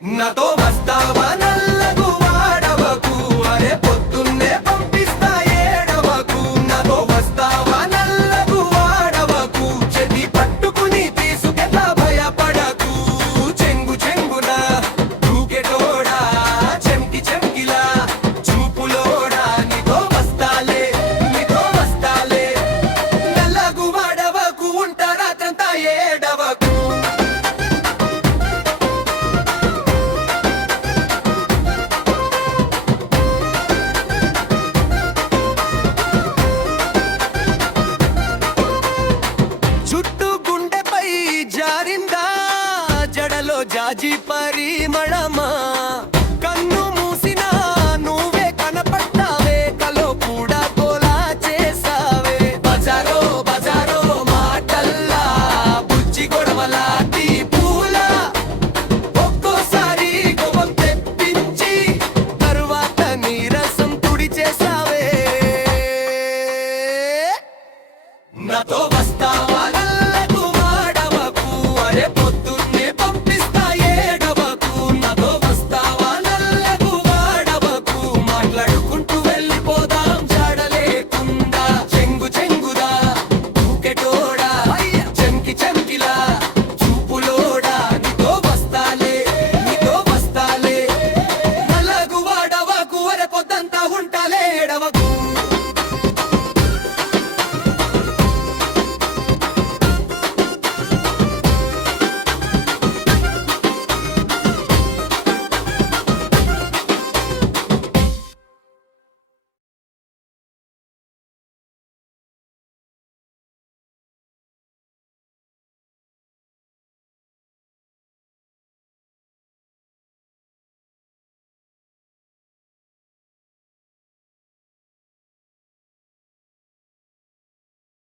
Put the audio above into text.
నాతో వస్తావా నల్లకు వాడవకు అరే పొద్దున్నే పంపిస్తా ఏడవకు నాతో వస్తావా నల్లకు వాడవకు చెది పట్టుకుని తీసుకెళ్ళ భయపడకు చెంగు చెంగున దూకెటోడా చెంకి చెంకిలా చూపులోడా నీతో వస్తాలే నల్లకు వాడవకు ఉంటారా తంతా ఏడవకు చుట్టూ గుండెపై జారిందా జడలో జాజి పరిమళమా